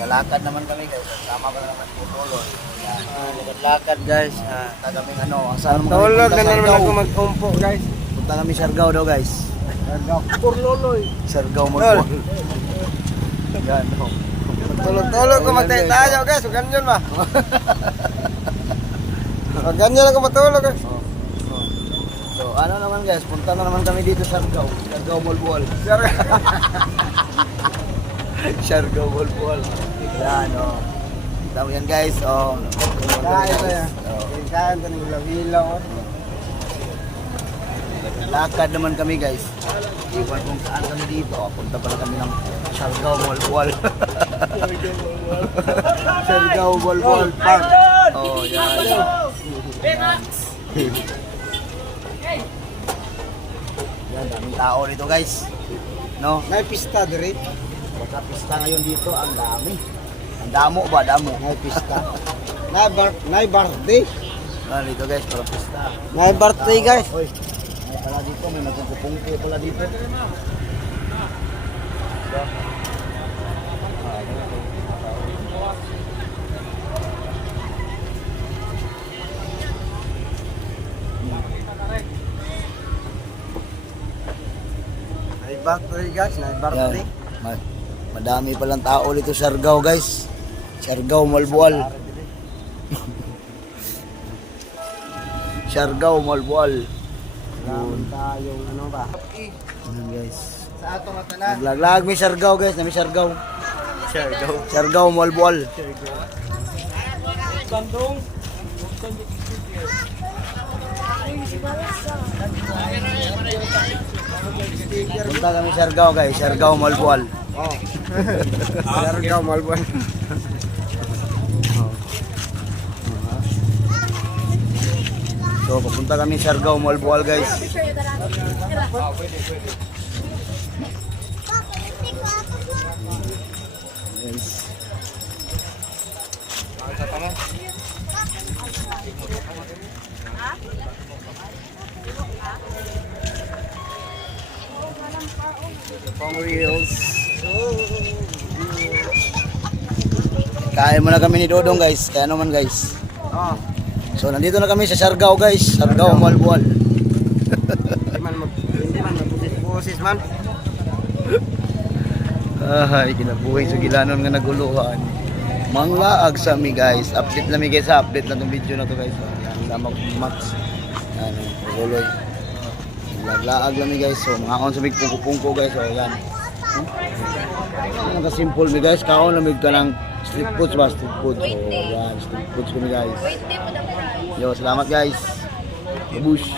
Lalakad naman kami guys. Sama pa naman po Tolol. Yan. Lakad guys. Punta kami ano. Saan mo kami Tulog punta? na naman Siargao. ako mag-umpo guys. Punta kami Siargao daw guys. Siargao. Purloloy. Siargao mo Tol. po. Yan. No. Tulog-tulog ko magtayo tayo guys. Huwag ganyan ba? Huwag ganyan ako matulog guys. So ano naman guys. Punta na naman kami dito Siargao. Siargao Molbol. Siargao Molbol. Yan o. Kita mo yan guys. Oh. Kain na yan. Oh. Kain ka ng ilaw-ilaw. Lakad naman kami guys. Iwan kung saan kami dito. Punta pala kami ng Siargao Molbol. Siargao Molbol Park. Oh, yan. Yan, daming tao dito guys. No? May pista diri. Baka pista ngayon dito, ang dami. Ang damo ba? Damo. May pista. May birthday. Ah, dito guys, para pista. May birthday guys. Oy, may pala dito, may magpupungko pala dito. May birthday guys. May birthday. Yan. Madami palang tao dito sa Siargao guys. Siargao Molbol. Siargao Molbol. Meron tayong ano ba? Yan guys. Sa atong matanan. Naglag may Siargao guys, nami Siargao. Siargao. Siargao Molbol. Bandung. Punta kami Siargao guys, Siargao Molbol. Oh. Siargao Malbon. So pupunta kami Siargao Molbol guys. Guys. Pang reels. Kain muna kami ni Dodong guys. Kaya naman guys. Oh. So nandito na kami sa Siargao guys. Siargao Molbol. Hindi man magbusis man. Ay, kinabuhay sa gilanon nga naguluhan. Manglaag sa mi guys. Update lang mi guys. Update lang tong video na to guys. Yan, lamang max. Ano, guloy. Naglaag lang mi guys. So mga on sa mig pungko-pungko guys. So yan. Ano ka simple mi guys. Kaon lang mig ka ng street foods ba? Street foods. So yan, street foods kami guys. Yo, salamat guys. Babush.